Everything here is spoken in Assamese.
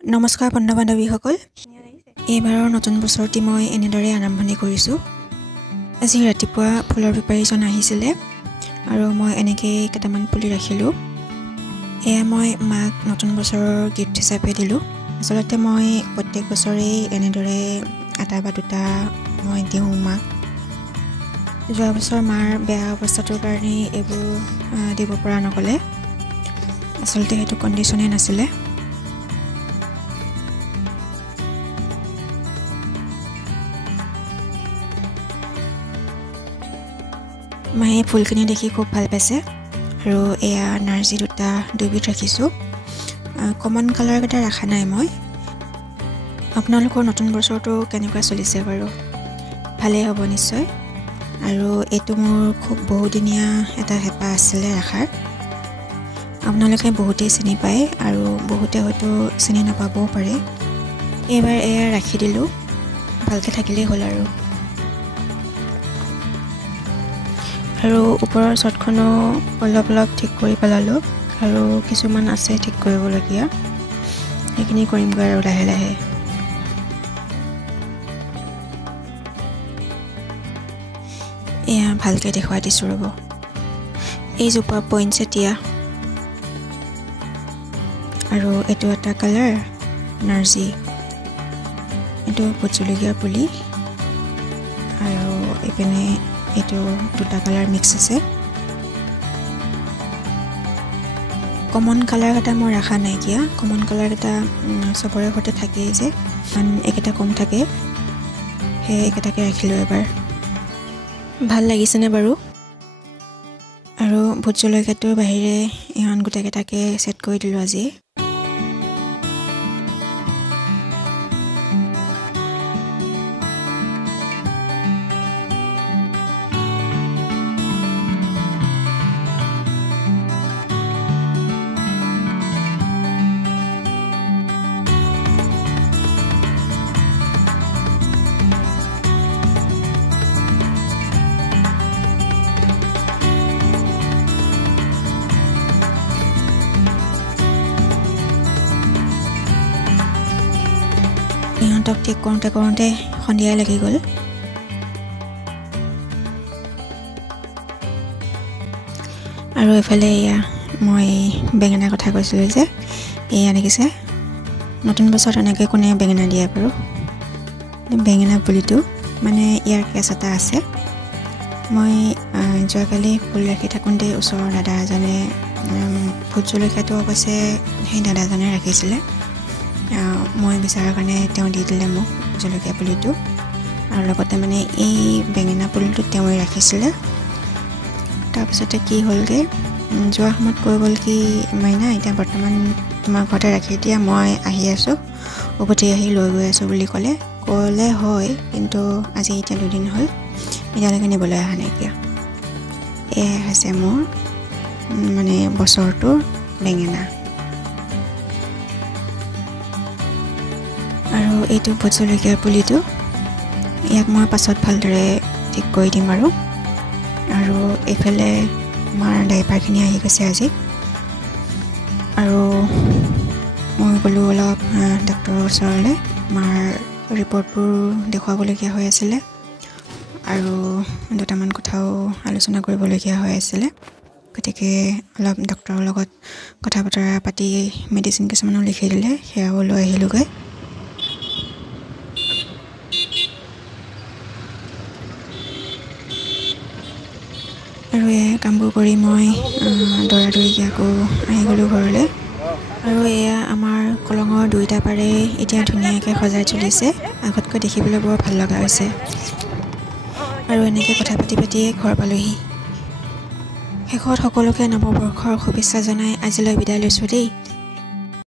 নমস্কাৰ বন্ধু বান্ধৱীসকল এইবাৰৰ নতুন বছৰটি মই এনেদৰে আৰম্ভণি কৰিছোঁ আজি ৰাতিপুৱা ফুলৰ বেপাৰীজন আহিছিলে আৰু মই এনেকৈ কেইটামান পুলি ৰাখিলোঁ এয়া মই মাক নতুন বছৰৰ গিফ্ট হিচাপে দিলোঁ আচলতে মই প্ৰত্যেক বছৰেই এনেদৰে এটা বা দুটা মই দিওঁ মাক যোৱা বছৰ মাৰ বেয়া অৱস্থাটোৰ কাৰণে এইবোৰ দিব পৰা নগ'লে আচলতে সেইটো কণ্ডিশ্যনেই নাছিলে মায়ে ফুলখিনি দেখি খুব ভাল পাইছে আৰু এয়া নাৰ্জি দুবিধ ৰাখিছোঁ কমন কালাৰ কেইটা ৰাখা নাই মই আপোনালোকৰ নতুন বছৰটো কেনেকুৱা চলিছে বাৰু ভালেই হ'ব নিশ্চয় আৰু এইটো মোৰ খুব বহুদিনীয়া এটা হেঁপাহ আছিলে ৰাখাৰ আপোনালোকে বহুতেই চিনি পায় আৰু বহুতে হয়তো চিনি নাপাবও পাৰে এইবাৰ এয়া ৰাখি দিলোঁ ভালকৈ থাকিলেই হ'ল আৰু ওপৰৰ চটখনো অলপ ঠিক কৰি পেলালোঁ আৰু কিছুমান আছে ঠিক কৰিবলগীয়া সেইখিনি কৰিমগৈ আৰু লাহে লাহে এয়া ভালকৈ দেখুৱাই দিছোঁ ৰ'ব এইজোপা পইণ্টছেটিয়া আৰু এইটো এটা কালাৰ নাৰ্জি এইটো ভোট জলকীয়াৰ পুলি আৰু এইপিনে এইটো দুটা কালাৰ মিক্স আছে কমন কালাৰ কেইটা মই ৰাখা নাইকিয়া কমন কালাৰ কেইটা চবৰে ঘৰতে থাকেই যে এইকেইটা কম থাকে সেই এইকেইটাকে ৰাখিলোঁ এবাৰ ভাল লাগিছেনে বাৰু আৰু ভোট জলকীয়াটোৰ বাহিৰে ইহঁত গোটেইকেইটাকে ছেট কৰি দিলোঁ আজি ইহঁতক ঠিক কৰোঁতে সন্ধিয়াই লাগি গ'ল আৰু এইফালে এয়া মই বেঙেনা কথা কৈছিলোঁ যে এয়া দেখিছে নতুন বছৰত এনেকৈ কোনে বেঙেনা দিয়ে বাৰু বেঙেনা পুলিটো মানে ইয়াৰ কেছ এটা আছে মই যোৱাকালি ফুল ৰাখি থাকোঁতে ওচৰৰ দাদা এজনে ভোট জলকীয়াটো অৱশ্যে সেই দাদাজনে ৰাখিছিলে মই বিচৰাৰ কাৰণে তেওঁ দি দিলে মোক জলকীয়া পুলিটো আৰু লগতে মানে এই বেঙেনা পুলিটো তেওঁৱে ৰাখিছিলে তাৰপিছতে কি হ'লগৈ যোৱা সময়ত কৈ গ'ল কি মাইনা এতিয়া বৰ্তমান তোমাৰ ঘৰতে ৰাখি দিয়া মই আহি আছোঁ উভতি আহি লৈ গৈ আছোঁ বুলি ক'লে হয় কিন্তু আজি এতিয়া 2 দিন হ'ল এতিয়ালৈকে নিবলৈ অহা নাইকিয়া এয়াই হৈছে মোৰ মানে বছৰটোৰ বেঙেনা আৰু এইটো ভোট জলকীয়াৰ পুলিটো ইয়াক মই পাছত ভালদৰে ঠিক কৰি দিম আৰু এইফালে মাৰ ডাইপাৰখিনি আহি গৈছে আজি আৰু মই গ'লোঁ অলপ ডক্টৰৰ ওচৰলৈ মাৰ ৰিপৰ্টবোৰ দেখুৱাবলগীয়া হৈ আছিলে আৰু দুটামান কথাও আলোচনা কৰিবলগীয়া হৈ আছিলে গতিকে অলপ ডক্টৰৰ লগত কথা বতৰা পাতি মেডিচিন কিছুমানো লিখি দিলে সেয়াও লৈ আহিলোঁগৈ আৰু এই কামবোৰ কৰি মই দৌৰাদৌৰিকৈ আকৌ আহি গ'লোঁ ঘৰলৈ আৰু এয়া আমাৰ কলঙৰ 2টা পাৰে এতিয়া ধুনীয়াকৈ সজাই তুলিছে আগতকৈ দেখিবলৈ বৰ ভাল লগা হৈছে আৰু এনেকৈ কথা পাতিয়ে ঘৰ পালোহি শেষত সকলোকে নৱবৰ্ষৰ শুভেচ্ছা জনাই আজিলৈ বিদায় লৈছোঁ দেই